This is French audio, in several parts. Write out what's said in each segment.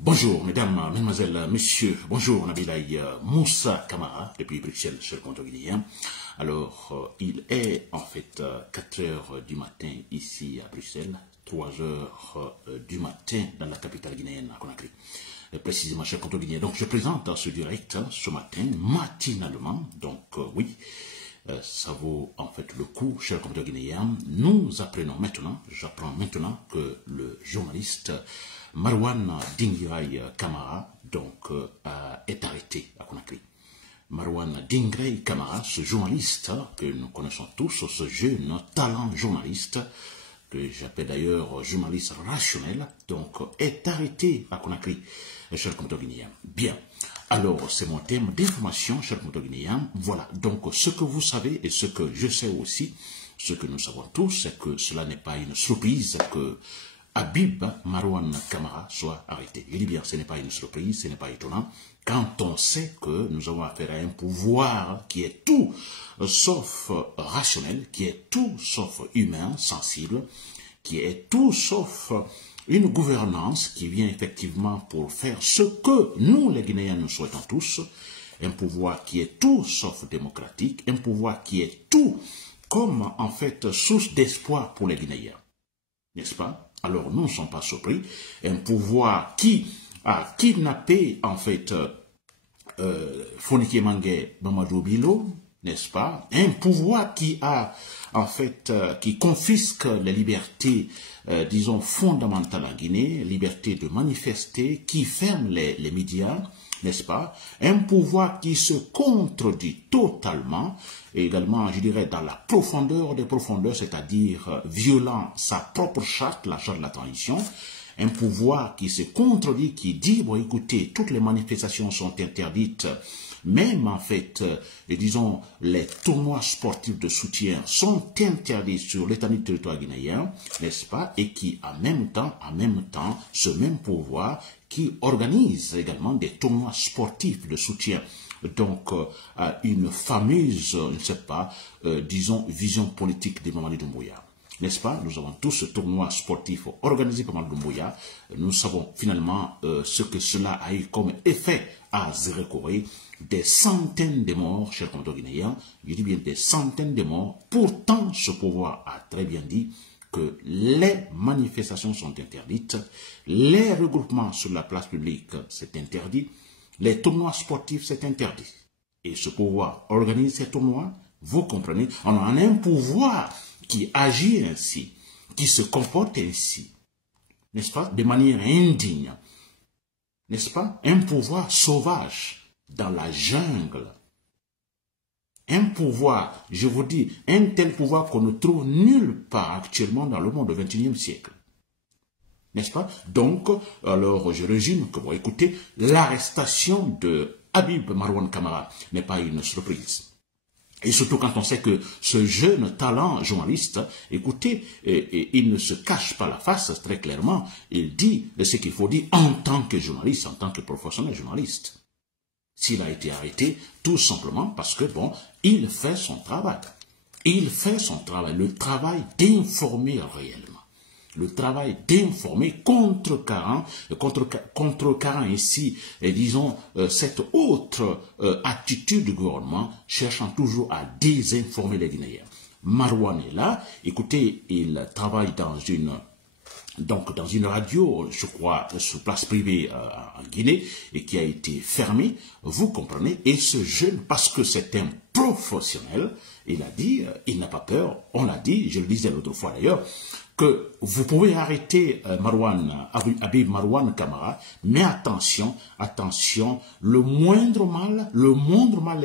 Bonjour, mesdames, mesdemoiselles, messieurs. Bonjour, Nabilaï Moussa Kamara, depuis Bruxelles, cher compte guinéen. Alors, il est en fait 4 heures du matin ici à Bruxelles, 3 heures du matin dans la capitale guinéenne, à Conakry. Précisément, cher compte guinéen. Donc, je présente ce direct ce matin, matinalement. Donc, oui. Ça vaut en fait le coup, cher compte guinéen. Nous apprenons maintenant, j'apprends maintenant que le journaliste Marouane Dinguiraye Kamara donc, est arrêté à Conakry. Marouane Dinguiraye Kamara, ce journaliste que nous connaissons tous, ce jeune talent journaliste, que j'appelle d'ailleurs journaliste rationnel, donc est arrêté à Conakry, cher compte guinéen. Bien. Alors, c'est mon thème d'information, cher compte guinéen. Voilà, donc ce que vous savez et ce que je sais aussi, ce que nous savons tous, c'est que cela n'est pas une surprise que Habib Marouane Kamara soit arrêté. Je dis bien, ce n'est pas une surprise, ce n'est pas étonnant, quand on sait que nous avons affaire à un pouvoir qui est tout sauf rationnel, qui est tout sauf humain, sensible, qui est tout sauf une gouvernance qui vient effectivement pour faire ce que nous, les Guinéens, nous souhaitons tous, un pouvoir qui est tout sauf démocratique, un pouvoir qui est tout comme en fait source d'espoir pour les Guinéens. N'est-ce pas? Alors nous ne sommes pas surpris. Un pouvoir qui a kidnappé en fait Fonike Mangue Mamadou Bilo, n'est-ce pas? Un pouvoir qui a en fait qui confisque les libertés disons fondamentales en Guinée, liberté de manifester, qui ferme les médias, n'est-ce pas? Un pouvoir qui se contredit totalement, et également, je dirais, dans la profondeur des profondeurs, c'est-à-dire violant sa propre charte, la charte de la transition. Un pouvoir qui se contredit, qui dit, bon, écoutez, toutes les manifestations sont interdites, même en fait, disons, les tournois sportifs de soutien sont interdits sur l'étendue du territoire guinéen, n'est-ce pas? Et qui, en même temps, ce même pouvoir qui organise également des tournois sportifs de soutien. Donc, une fameuse, je ne sais pas, disons, vision politique de Mamadi Doumbouya. N'est-ce pas? Nous avons tous ce tournoi sportif organisé par Mamadi Doumbouya. Nous savons finalement ce que cela a eu comme effet à Zérekoré. Des centaines de morts, chers compatriotes guinéens. Je dis bien des centaines de morts. Pourtant, ce pouvoir a très bien dit que les manifestations sont interdites, les regroupements sur la place publique, c'est interdit, les tournois sportifs, c'est interdit. Et ce pouvoir organise ces tournois, vous comprenez, on a un pouvoir qui agit ainsi, qui se comporte ainsi, n'est-ce pas, de manière indigne, n'est-ce pas, un pouvoir sauvage dans la jungle. Un pouvoir, je vous dis, un tel pouvoir qu'on ne trouve nulle part actuellement dans le monde du XXIe siècle. N'est-ce pas? Donc, alors je résume que, bon, écoutez, l'arrestation de Habib Marouane Kamara n'est pas une surprise. Et surtout quand on sait que ce jeune talent journaliste, écoutez, il ne se cache pas la face très clairement, il dit ce qu'il faut dire en tant que journaliste, en tant que professionnel journaliste. S'il a été arrêté, tout simplement parce que, bon, il fait son travail. Il fait son travail, le travail d'informer réellement. Le travail d'informer contrecarrant ici, et disons, cette autre attitude du gouvernement, cherchant toujours à désinformer les Guinéens. Marouane est là, écoutez, il travaille dans une radio, je crois, sur place privée en Guinée, et qui a été fermée, vous comprenez, et ce jeune, parce que c'est un professionnel, il a dit, il n'a pas peur, on l'a dit, je le disais l'autre fois d'ailleurs, que vous pouvez arrêter Habib Marouane Kamara, mais attention, le moindre mal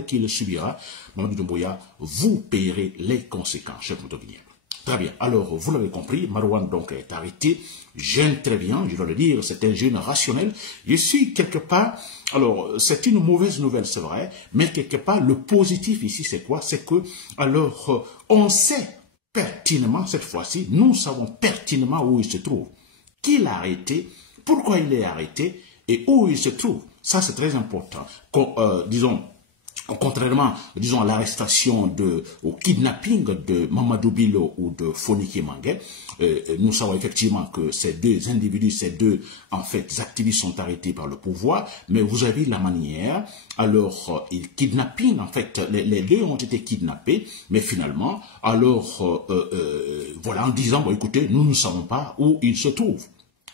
qu'il subira, Mamadi Doumbouya, vous payerez les conséquences, chers Guinéens. Très bien. Alors, vous l'avez compris, Marouane donc est arrêté. Jeune très bien, je dois le dire, c'est un jeune rationnel. Je suis quelque part, alors, c'est une mauvaise nouvelle, c'est vrai, mais quelque part, le positif ici, c'est quoi? C'est que, alors, on sait pertinemment, cette fois-ci, nous savons pertinemment où il se trouve. Qui l'a arrêté, pourquoi il est arrêté et où il se trouve. Ça, c'est très important. Disons, Contrairement, disons, à l'arrestation au kidnapping de Mamadou Bilo ou de Foniki Mangué, nous savons effectivement que ces deux individus, ces deux, en fait, activistes sont arrêtés par le pouvoir, mais vous avez la manière, alors, kidnapping, en fait, les deux ont été kidnappés, mais finalement, alors, voilà, en disant, bon, écoutez, nous ne savons pas où ils se trouvent.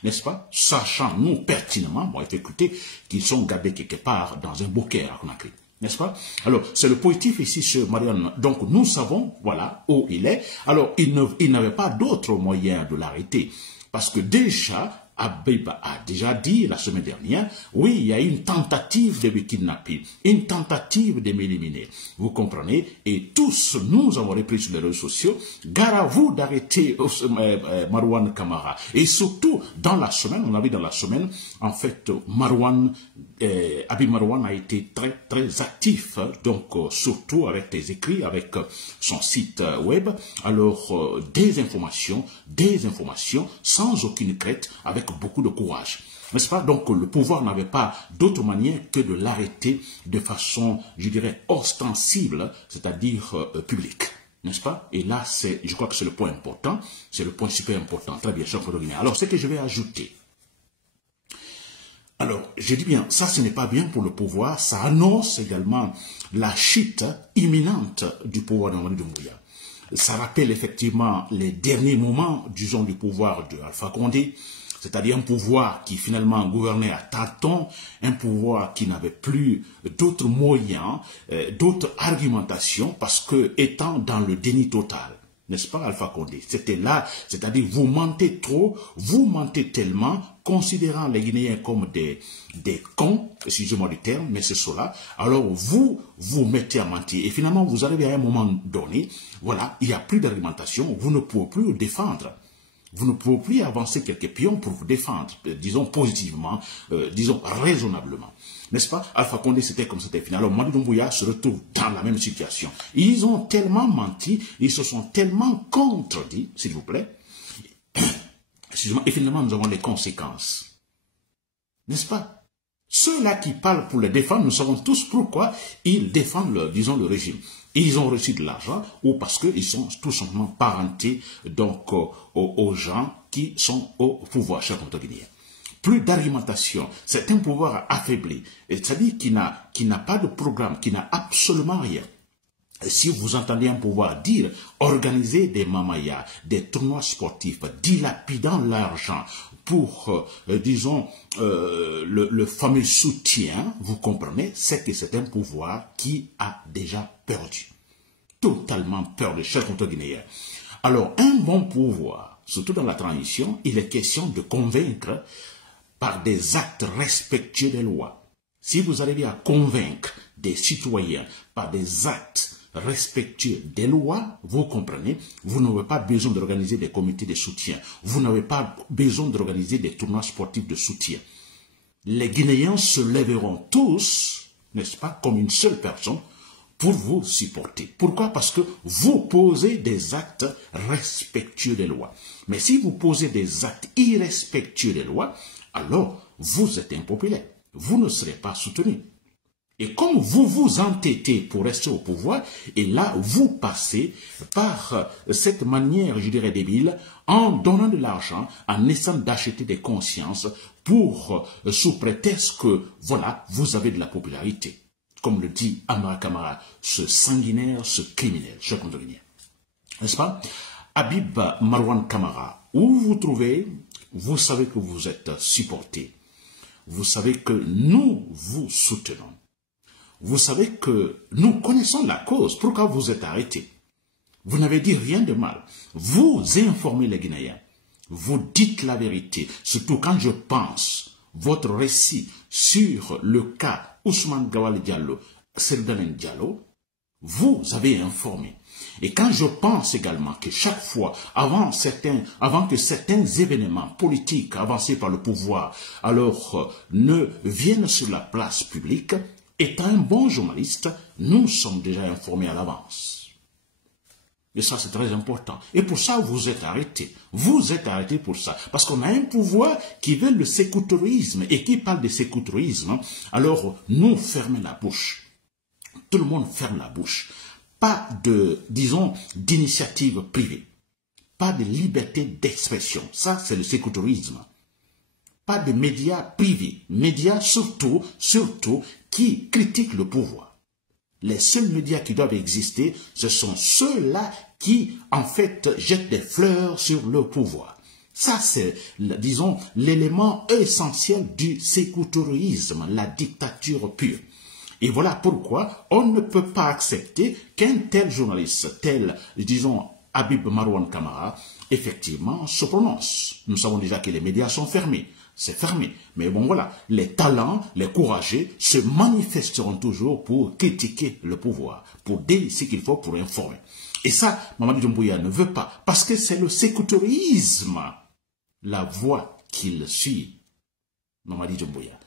N'est-ce pas? Sachant, nous, pertinemment, bon, écoutez, qu'ils sont gardés quelque part dans un bouquet à Conakry. N'est-ce pas? Alors, c'est le positif ici sur Marianne. Donc, nous savons, voilà, où il est. Alors, il n'avait pas d'autre moyen de l'arrêter. Parce que déjà, Habib a déjà dit la semaine dernière, oui, il y a une tentative de me kidnapper, une tentative de m'éliminer. Vous comprenez? Et tous, nous avons repris sur les réseaux sociaux, gare à vous d'arrêter Marouane Kamara. Et surtout, dans la semaine, on a vu dans la semaine, en fait, Habib Marouane a été très, très actif, donc surtout avec des écrits, avec son site web. Alors, des informations, sans aucune crête, avec beaucoup de courage. N'est-ce pas? Donc, le pouvoir n'avait pas d'autre manière que de l'arrêter de façon, je dirais, ostensible, c'est-à-dire publique. N'est-ce pas? Et là, je crois que c'est le point important, c'est le point super important. Très bien, cher Guinée. Alors, ce que je vais ajouter. Alors, je dis bien, ça, ce n'est pas bien pour le pouvoir, ça annonce également la chute imminente du pouvoir de Mamadi Doumbouya. Ça rappelle effectivement les derniers moments, disons, du pouvoir de Alpha Condé, c'est-à-dire un pouvoir qui finalement gouvernait à tâtons, un pouvoir qui n'avait plus d'autres moyens, d'autres argumentations, parce que étant dans le déni total, n'est-ce pas, Alpha Condé? C'était là, c'est-à-dire vous mentez trop, vous mentez tellement, considérant les Guinéens comme des cons, excusez-moi du terme, mais c'est cela. Alors vous mettez à mentir. Et finalement, vous arrivez à un moment donné, voilà, il n'y a plus d'argumentation, vous ne pouvez plus vous défendre. Vous ne pouvez plus avancer quelques pions pour vous défendre, disons positivement, disons raisonnablement. N'est-ce pas? Alpha Condé, c'était comme c'était fini. Alors, Mamadi Doumbouya se retrouve dans la même situation. Ils ont tellement menti, ils se sont tellement contredits, s'il vous plaît. Excusez-moi, et finalement, nous avons les conséquences. N'est-ce pas? Ceux-là qui parlent pour les défendre, nous savons tous pourquoi ils défendent, disons, le régime. Ils ont reçu de l'argent ou parce qu'ils sont tout simplement parentés donc, aux gens qui sont au pouvoir, chers Guinéens. Plus d'argumentation, c'est un pouvoir affaibli, c'est-à-dire qui n'a pas de programme, qui n'a absolument rien. Si vous entendez un pouvoir dire organiser des mamayas, des tournois sportifs, dilapidant l'argent pour, disons, le fameux soutien, vous comprenez, c'est que c'est un pouvoir qui a déjà perdu. Totalement perdu, chers Guinéens. Alors, un bon pouvoir, surtout dans la transition, il est question de convaincre par des actes respectueux des lois. Si vous arrivez à convaincre des citoyens par des actes respectueux des lois, vous comprenez, vous n'avez pas besoin d'organiser des comités de soutien. Vous n'avez pas besoin d'organiser des tournois sportifs de soutien. Les Guinéens se lèveront tous, n'est-ce pas, comme une seule personne, pour vous supporter. Pourquoi? Parce que vous posez des actes respectueux des lois. Mais si vous posez des actes irrespectueux des lois, alors vous êtes impopulaire. Vous ne serez pas soutenu. Et comme vous vous entêtez pour rester au pouvoir, et là, vous passez par cette manière, je dirais, débile, en donnant de l'argent, en essayant d'acheter des consciences pour, sous prétexte que, voilà, vous avez de la popularité. Comme le dit Amara Kamara, ce sanguinaire, ce criminel, cher Guinéen. N'est-ce pas? Habib Marouane Kamara, où vous trouvez, vous savez que vous êtes supporté. Vous savez que nous vous soutenons. Vous savez que nous connaissons la cause. Pourquoi vous êtes arrêté? Vous n'avez dit rien de mal. Vous informez les Guinéens. Vous dites la vérité. Surtout quand je pense votre récit sur le cas Ousmane Gawal Diallo, Seydalen Diallo, vous avez informé. Et quand je pense également que chaque fois, avant que certains événements politiques avancés par le pouvoir, alors ne viennent sur la place publique, étant un bon journaliste, nous sommes déjà informés à l'avance. Et ça, c'est très important. Et pour ça, vous êtes arrêtés. Vous êtes arrêtés pour ça. Parce qu'on a un pouvoir qui veut le sécoutourisme et qui parle de sécoutourisme. Alors, nous fermons la bouche. Tout le monde ferme la bouche. Pas de, disons, d'initiative privée. Pas de liberté d'expression. Ça, c'est le sécutourisme. Pas de médias privés. Médias surtout qui critiquent le pouvoir. Les seuls médias qui doivent exister, ce sont ceux-là qui, en fait, jettent des fleurs sur le pouvoir. Ça, c'est, disons, l'élément essentiel du sécutourisme, la dictature pure. Et voilà pourquoi on ne peut pas accepter qu'un tel journaliste, tel, disons, Habib Marouane Kamara, effectivement, se prononce. Nous savons déjà que les médias sont fermés. C'est fermé. Mais bon, voilà, les talents, les courageux se manifesteront toujours pour critiquer le pouvoir, pour dire ce qu'il faut pour informer. Et ça, Mamadi Doumbouya ne veut pas, parce que c'est le sécutourisme, la voie qu'il suit. Mamadi Doumbouya.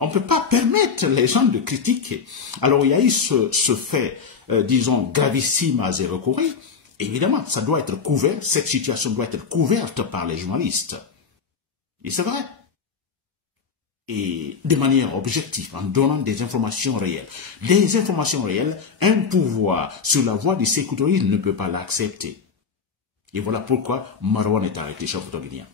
On ne peut pas permettre les gens de critiquer. Alors, il y a eu ce fait, disons, gravissime à zéro recourir. Évidemment, ça doit être couvert, cette situation doit être couverte par les journalistes. Et c'est vrai. Et de manière objective, en donnant des informations réelles. Des informations réelles, un pouvoir sur la voie du sécutourisme ne peut pas l'accepter. Et voilà pourquoi Marouane est arrêté, chef guinéen.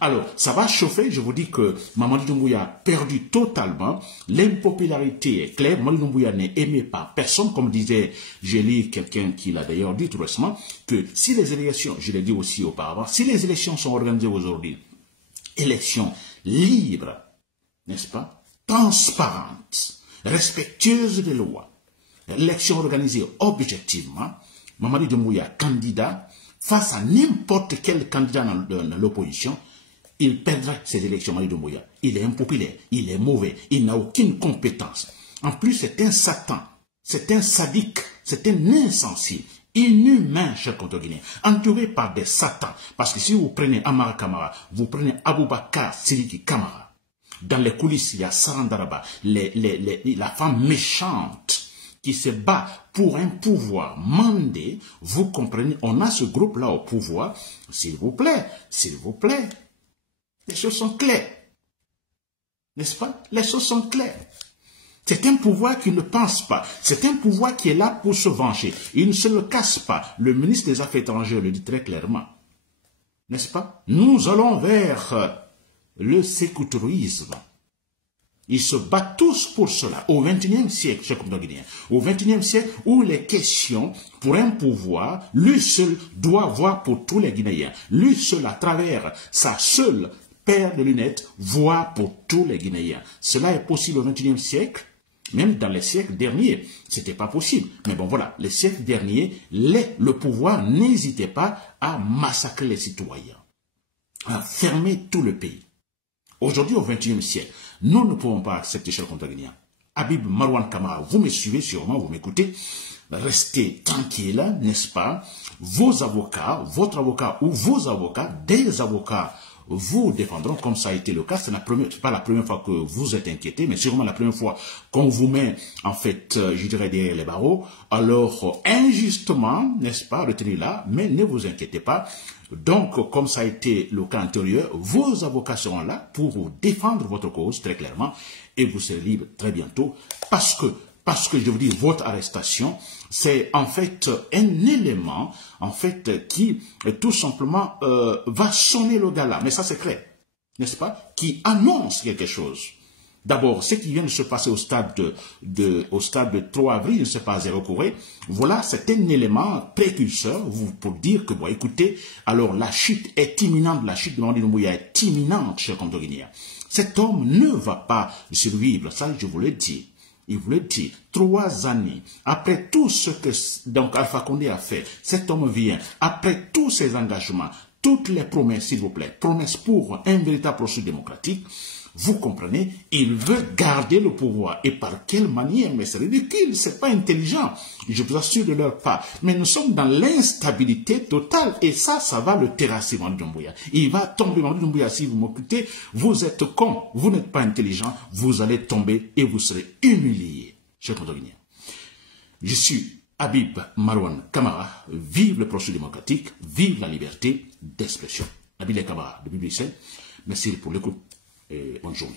Alors, ça va chauffer, je vous dis que Mamadi Doumbouya a perdu totalement, l'impopularité est claire, Mamadi Doumbouya n'est aimé par personne, comme disait, j'ai lu quelqu'un qui l'a d'ailleurs dit tout récemment, que si les élections, je l'ai dit aussi auparavant, si les élections sont organisées aujourd'hui, élections libres, n'est-ce pas, transparentes, respectueuses des lois, élections organisées objectivement, Mamadi Doumbouya, candidat, face à n'importe quel candidat dans l'opposition, il perdrait ces élections, Mamadi Doumbouya. Il est impopulaire, il est mauvais, il n'a aucune compétence. En plus, c'est un satan, c'est un sadique, c'est un insensible, inhumain, cher Guinéen, entouré par des satans. Parce que si vous prenez Amara Kamara, vous prenez Aboubakar Sidiki Kamara, dans les coulisses, il y a Sarandaraba, la femme méchante qui se bat pour un pouvoir mandé, vous comprenez, on a ce groupe-là au pouvoir, s'il vous plaît, les choses sont claires. N'est-ce pas? Les choses sont claires. C'est un pouvoir qui ne pense pas. C'est un pouvoir qui est là pour se venger. Il ne se le casse pas. Le ministre des Affaires étrangères le dit très clairement. N'est-ce pas? Nous allons vers le sécutourisme. Ils se battent tous pour cela. Au XXIe siècle, cher Guinéen, au XXIe siècle, où les questions pour un pouvoir, lui seul doit voir pour tous les Guinéens. Lui seul, à travers sa seule paire de lunettes, voit pour tous les Guinéens. Cela est possible au XXIe siècle. Même dans les siècles derniers, ce n'était pas possible. Mais bon, voilà, les siècles derniers, le pouvoir n'hésitait pas à massacrer les citoyens, à fermer tout le pays. Aujourd'hui, au XXIe siècle, nous ne pouvons pas accepter, cher Guinéen. Habib Marouane Kamara, vous me suivez sûrement, vous m'écoutez. Restez tranquille, n'est-ce pas? Vos avocats, votre avocat ou vos avocats, des avocats, vous défendront comme ça a été le cas. Ce n'est pas la première fois que vous êtes inquiété, mais sûrement la première fois qu'on vous met, en fait, je dirais, derrière les barreaux. Alors, injustement, n'est-ce pas, retenez là, mais ne vous inquiétez pas. Donc, comme ça a été le cas antérieur, vos avocats seront là pour vous défendre votre cause, très clairement, et vous serez libre très bientôt, parce que je vous dis, votre arrestation, c'est en fait un élément, en fait, qui tout simplement va sonner le gala. Mais ça, c'est clair, n'est-ce pas? Qui annonce quelque chose. D'abord, ce qui vient de se passer au stade de 3 avril, je ne sais pas, à Zéro Corée, voilà, c'est un élément précurseur pour dire que, bon, écoutez, alors la chute est imminente, la chute de Mamadi Doumbouya est imminente, cher Guinéen. Cet homme ne va pas survivre, ça je vous le dis. Il vous le dit, 3 années, après tout ce que donc Alpha Condé a fait, cet homme vient, après tous ses engagements, toutes les promesses, s'il vous plaît, promesses pour un véritable processus démocratique, vous comprenez, il veut garder le pouvoir. Et par quelle manière? Mais c'est ridicule, c'est pas intelligent. Je vous assure de leur part. Mais nous sommes dans l'instabilité totale. Et ça va le terrasser, Mamadi Doumbouya. Il va tomber, Mamadi Doumbouya, si vous m'écoutez, vous êtes con, vous n'êtes pas intelligent, vous allez tomber et vous serez humilié. Cher Guinéen. Je suis Habib Marouane Kamara. Vive le processus démocratique, vive la liberté d'expression. Habib Kamara de BBC. Merci pour l'écoute. Et bonne journée.